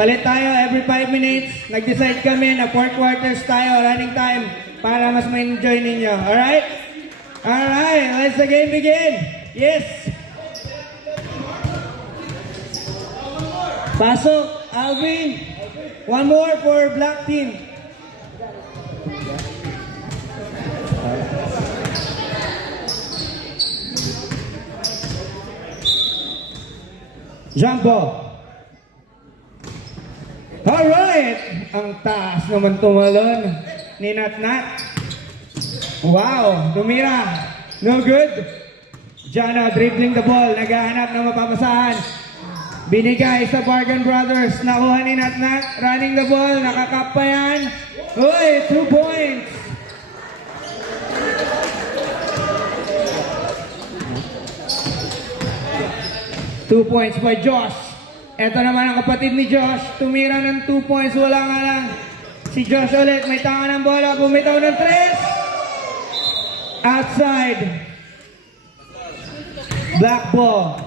Palit tayo every 5 minutes. Nag-decide kami na 4 quarters tayo, running time, para mas ma-enjoy ninyo. Alright? Alright, let's the game begin. Yes. Pasok, Alvin. One more for black team. Jump ball. Alright! Ang taas naman tumalon ni Nat. Wow! Dumira. No good. Jano dribbling the ball. Naghahanap ng mapamasahan. Binigay sa Bargain Brothers. Nakuha ni Nat. Running the ball. Nakakap pa yan. Uy! 2 points. Two points by Josh. Ito naman ang kapatid ni Josh. Tumira ng 2 points. Wala nga lang. Si Josh ulit. May tanga ng bola. Bumitaw ng 3. Outside. Black ball.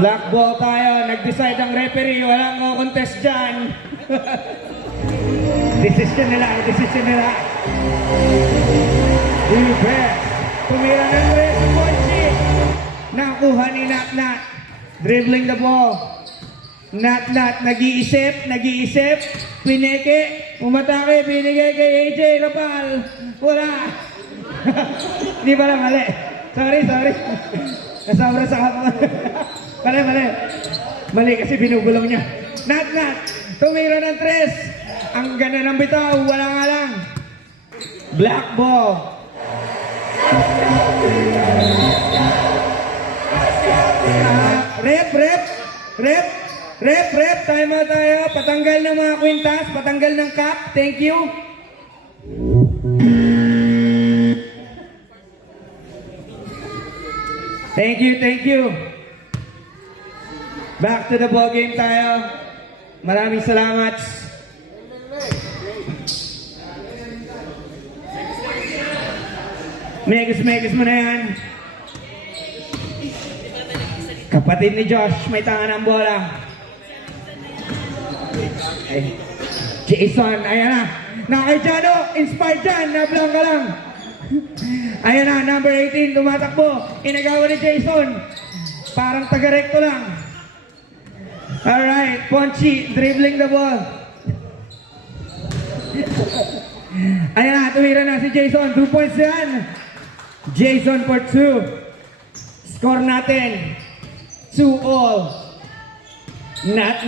Black ball tayo. Nag-decide ang referee. Walang contest dyan. Decision nila. Decision nila. Defense. Tumira ng 3 sa Ponchi. Nakuha ni Nat. Dribbling the ball. Nat. Nag-iisip. Pineke. Umatake. Binigay kay AJ. Rapal. Wala. Di ba lang mali? Sorry. Nasobra sa kapal. Mali. Mali kasi binubulong niya. Nat. Tumira ng 3. Ang ganda ng bitaw. Wala nga lang. Black ball. Rep. Time out tayo. Patanggal ng mga kwintas. Patanggal ng cap. Thank you. Thank you. Back to the ball game tayo. Maraming salamat. Megas mo na yan. Kapatid ni Josh, may tanga ng bola. Ay. Jason, ayan na. Nakay Jano, inspired dyan, nablang ka lang. Ayan na, number 18, tumatakbo. Inagawa ni Jason. Parang taga-recto lang. Alright, Ponchi, dribbling the ball. Ayan na, tumira na si Jason. 2 points yan. Jason for 2. Score natin 2-all. Nat.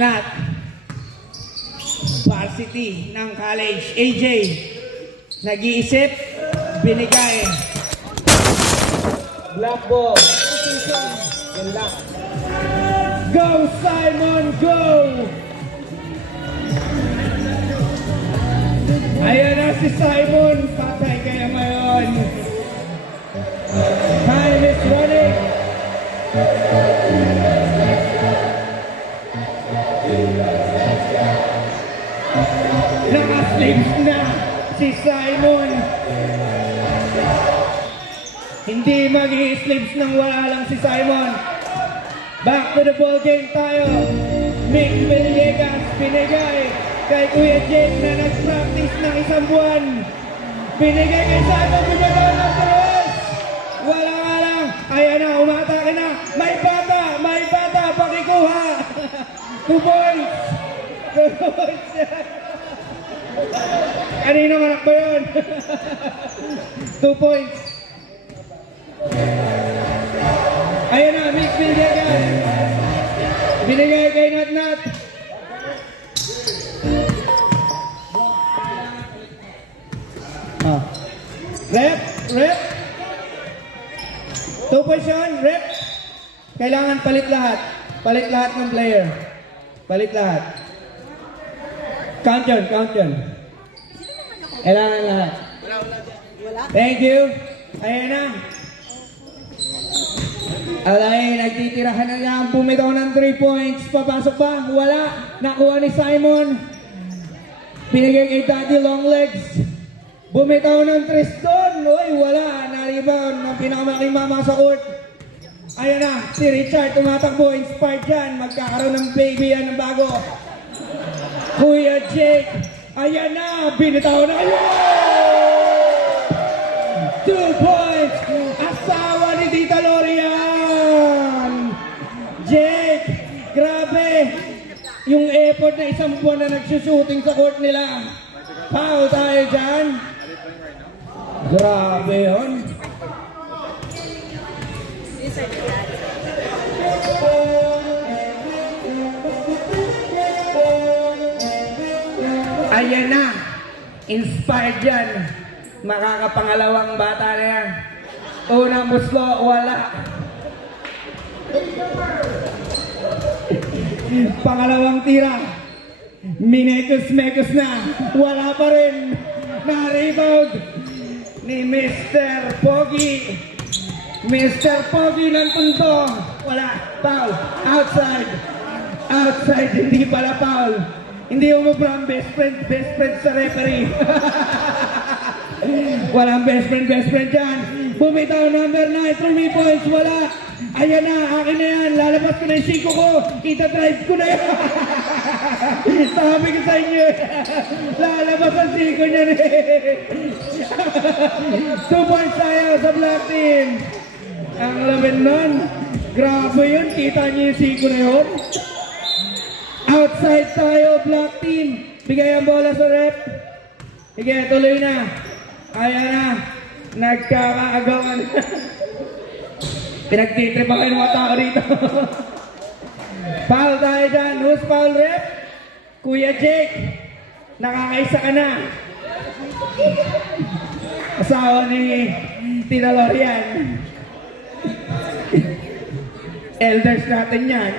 Varsity ng college. AJ nag-iisip. Binigay. Black ball. Go Simon, go! Ayan na si Simon. Patay kaya ngayon. Time is running. Naka-slips na si Simon. Hindi mag-i-slips nang wala lang si Simon. Back to the ball game tayo. Mick Villegas binigay kay Kuya Jake na nag-practice ng 1 buwan. Binigay kay Simon. Binigay ng 3. Wala nga lang. Ayan na, umatake na. May bata, pakikuha. 2 points. 2 points yan. Kaninong anak ba yun? 2 points. Ayan na, Mick Villegas. Binigay kay Nat. Rep. 2 points yun, rep. Kailangan palit lahat. Palit lahat ng player. Palit lahat. Count yun. Kailangan lahat. Thank you. Ayan na. Alay, nagtitirahan na lang. Bumitaw ng 3 points. Papasok pa? Wala. Nakuha ni Simon. Pinigay kay Daddy Longlegs. Bumitaw ng 3 doon. Uy, wala. Na-rebound ng pinakamalaking mama sa court. Ayan na, si Richard tumatakbo, inspired dyan. Magkakaroon ng baby yan ng bago. Kuya Jake, ayan na, binitaw na. Ayun! 2 points! Asawa ni Tita Lorian! Jake, grabe! Yung effort na isang buwan na nagsushooting sa court nila. Foul tayo dyan. Grabe yun. Ayan na. Inspired yan. Makakapangalawang bata na yan. Unang muslo, wala. Pangalawang tira. Minekos-mekos na. Wala pa rin. Na-rebound ni Mr. Pogi. Mr. Pogi ng punto. Wala. Foul. Outside. Outside. Hindi pala foul. Hindi umubra ang best friend sa referee. Walang best friend dyan. Bumitaw number 9. 3 points. Wala. Ayan na. Akin na yan. Lalabas ko na yung 5 ko. Kita-drive ko na yan. Sabi ko sa inyo. Lalabas ang 5 niyan eh. 2 points tayo sa black team. Ang lamin nun. Grabe yun. Kita niyo yung 5 na yun. Outside tayo, black team. Bigay ang bola sa rep. Sige, tuloy na. Ayan na. Nagkakaagawan. Pinagtitrip ako yung mga tao rito. Foul tayo dyan. Who's foul, rep? Kuya Jake. Nakakaisa ka na. Asawa ni Tita Lorian. Elders natin yan.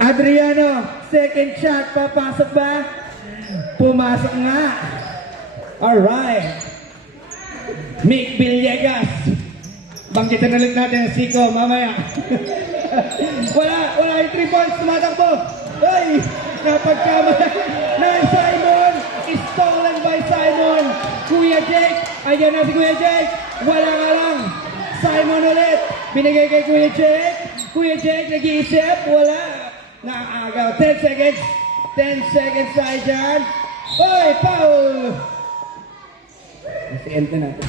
Adriano, second shot, papasok ba? Pumasok nga. Alright. Mick Villegas. Bangkitin ulit natin ang Siko mamaya. wala yung 3 points, tumatakbo. Ay, napagkamala. Na Simon, stolen by Simon. Kuya Jake, ayan na si Kuya Jake. Wala nga lang. Simon ulit. Binigay kay Kuya Jake. Kuya Jake, nag-iisip. Wala. Nakaagaw. 10 seconds. 10 seconds tayo dyan. Oy, foul! Si Elton natin.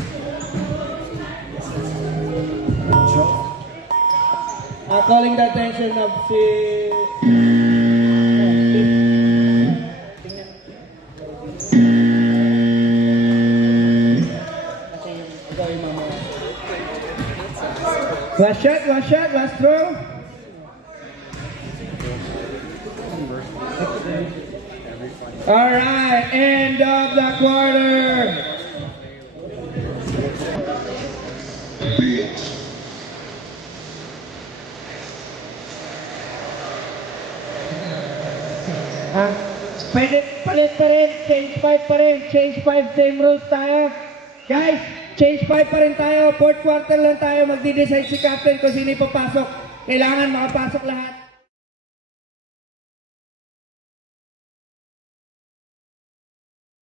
Calling the attention of si... Last shot, last throw. All right, end of the quarter. Pwede palit pa rin, change 5 pa rin, change 5, same rules tayo. Guys, change 5 pa rin tayo, 4th quarter lang tayo, magdi-decide si captain kung sino ipapasok. Kailangan makapasok lahat.